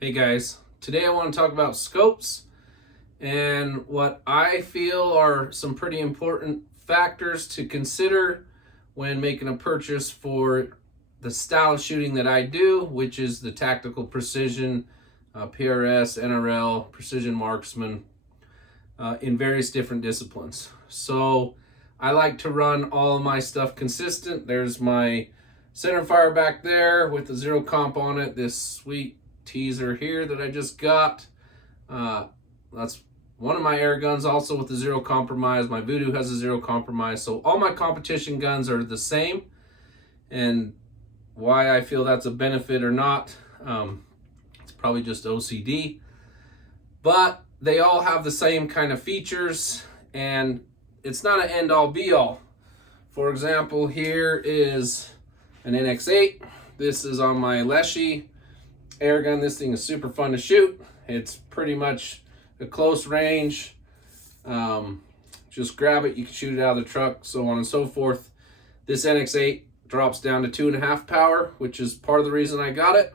Hey guys, today I want to talk about scopes and what I feel are some pretty important factors to consider when making a purchase for the style of shooting that I do, which is the tactical precision, PRS, NRL, precision marksman, in various different disciplines. So I like to run all of my stuff consistent. There's my center fire back there with the zero comp on it, this sweet teaser here that I just got. That's one of my air guns also with the zero compromise. My Voodoo has a zero compromise. So all my competition guns are the same. And why I feel that's a benefit or not, it's probably just OCD. But they all have the same kind of features, and it's not an end-all be-all. For example, here is an NX8. This is on my Leshy air gun. This thing is super fun to shoot. It's pretty much a close range. Just grab it, you can shoot it out of the truck, so on and so forth. This NX8 drops down to 2.5 power, which is part of the reason I got it.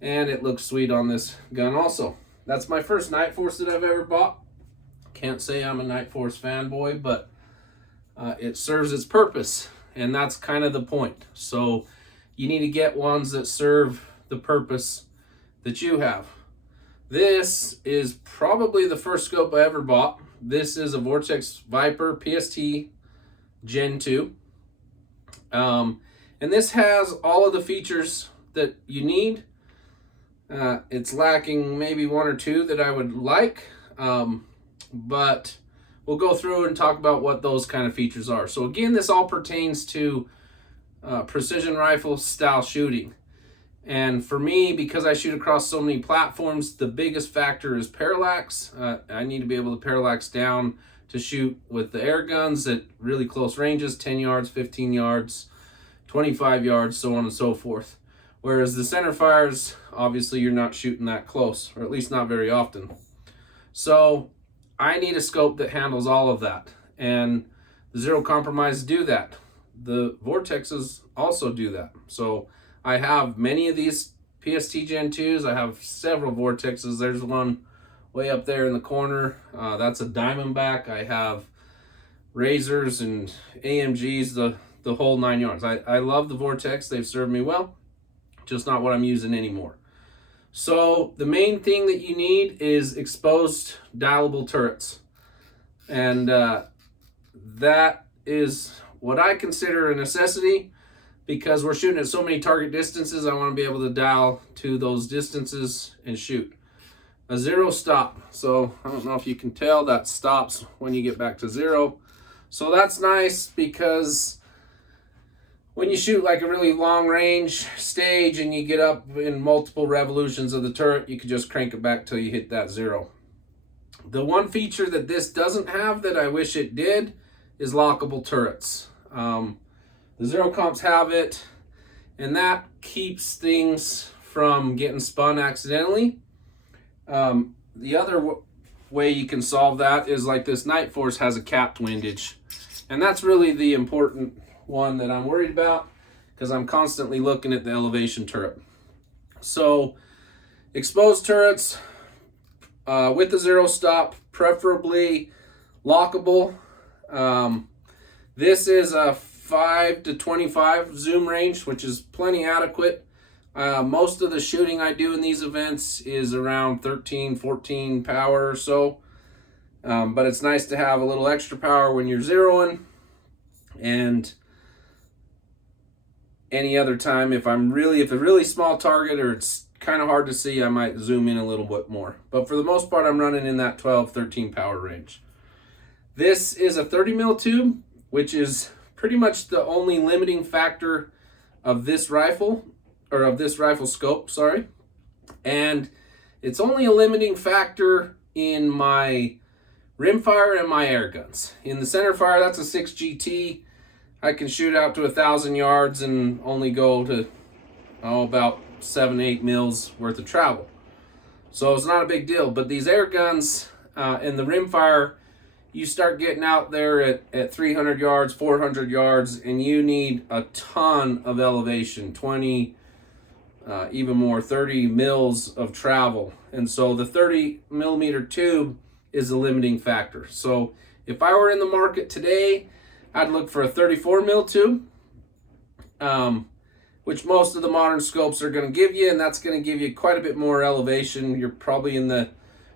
And it looks sweet on this gun also. That's my first Night Force that I've ever bought. Can't say I'm a Night Force fanboy, but it serves its purpose. And that's kind of the point. So you need to get ones that serve the purpose that you have. This is probably the first scope I ever bought. This is a Vortex Viper PST Gen 2. And this has all of the features that you need. It's lacking maybe one or two that I would like, but we'll go through and talk about what those kind of features are. So again, this all pertains to precision rifle style shooting. And for me, because I shoot across so many platforms, the biggest factor is parallax. I need to be able to parallax down to shoot with the air guns at really close ranges, 10 yards, 15 yards, 25 yards, so on and so forth. Whereas the center fires, obviously you're not shooting that close, or at least not very often. So I need a scope that handles all of that. And the zero compromise do that. The Vortexes also do that. So I have many of these PST Gen 2s. I have several Vortexes. There's one way up there in the corner. That's a Diamondback. I have Razors and AMGs, the whole 9 yards. I love the Vortex. They've served me well. Just not what I'm using anymore. So the main thing that you need is exposed dialable turrets. And that is what I consider a necessity, because we're shooting at so many target distances. I want to be able to dial to those distances and shoot. A zero stop. So I don't know if you can tell, that stops when you get back to zero. So that's nice, because when you shoot like a really long range stage and you get up in multiple revolutions of the turret, you can just crank it back till you hit that zero. The one feature that this doesn't have that I wish it did is lockable turrets. The zero comps have it, and that keeps things from getting spun accidentally. The other way you can solve that is like this Night Force has a capped windage, and that's really the important one that I'm worried about, because I'm constantly looking at the elevation turret. So exposed turrets with the zero stop, preferably lockable. This is a 5 to 25 zoom range, which is plenty adequate. Most of the shooting I do in these events is around 13, 14 power or so. But it's nice to have a little extra power when you're zeroing. And any other time, if a really small target or it's kind of hard to see, I might zoom in a little bit more. But for the most part, I'm running in that 12, 13 power range. This is a 30 mil tube, which is pretty much the only limiting factor of this rifle, or of this rifle scope, sorry. And it's only a limiting factor in my rimfire and my air guns. In the center fire, that's a 6 GT. I can shoot out to 1,000 yards and only go to about 7-8 mils worth of travel. So it's not a big deal. But these air guns and the rimfire, you start getting out there at 300 yards, 400 yards, and you need a ton of elevation, 20, even more, 30 mils of travel. And so the 30 millimeter tube is a limiting factor. So if I were in the market today, I'd look for a 34 mil tube, which most of the modern scopes are going to give you, and that's going to give you quite a bit more elevation. You're probably in the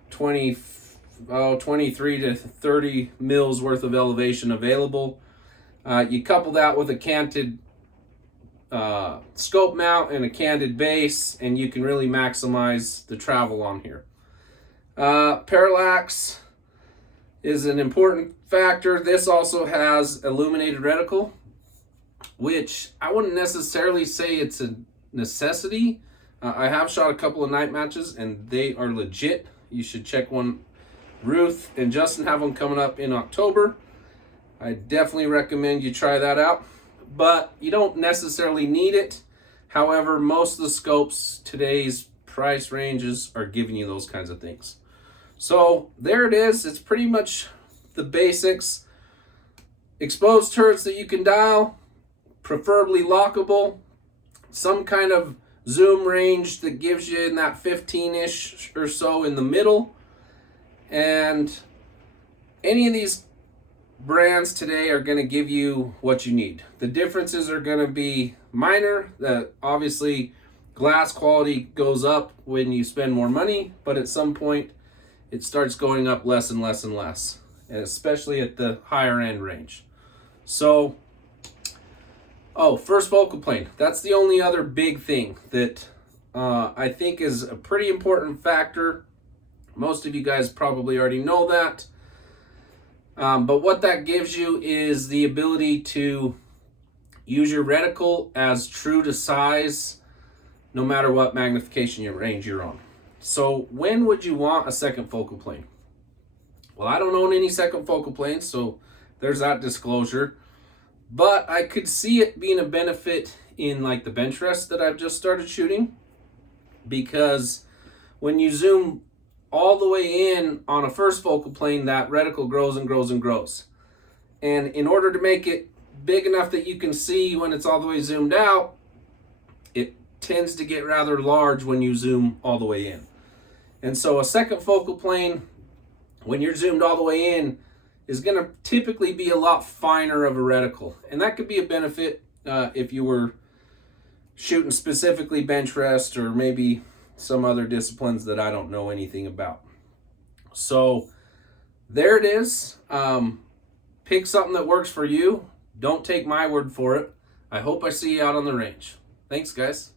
23 to 30 mils worth of elevation available. You couple that with a canted scope mount and a canted base, and you can really maximize the travel on here. Parallax is an important factor. This also has illuminated reticle, which I wouldn't necessarily say it's a necessity. I have shot a couple of night matches and they are legit. You should check one. Ruth and Justin have one coming up in October. I definitely recommend you try that out, but you don't necessarily need it. However, most of the scopes today's price ranges are giving you those kinds of things. So there it is. It's pretty much the basics. Exposed turrets that you can dial, preferably lockable, some kind of zoom range that gives you in that 15-ish or so in the middle. And any of these brands today are going to give you what you need. The differences are going to be minor. Obviously, glass quality goes up when you spend more money, but at some point it starts going up less and less and less, and especially at the higher end range. So, first focal plane. That's the only other big thing that I think is a pretty important factor. Most of you guys probably already know that. But what that gives you is the ability to use your reticle as true to size, no matter what magnification range you're on. So when would you want a second focal plane? Well, I don't own any second focal planes, so there's that disclosure. But I could see it being a benefit in like the bench rest that I've just started shooting, because when you zoom all the way in on a first focal plane, that reticle grows and grows and grows. And in order to make it big enough that you can see when it's all the way zoomed out, it tends to get rather large when you zoom all the way in. And so a second focal plane, when you're zoomed all the way in, is going to typically be a lot finer of a reticle. And that could be a benefit if you were shooting specifically bench rest or maybe some other disciplines that I don't know anything about. So there it is. Pick something that works for you. Don't take my word for it. I hope I see you out on the range. Thanks, guys.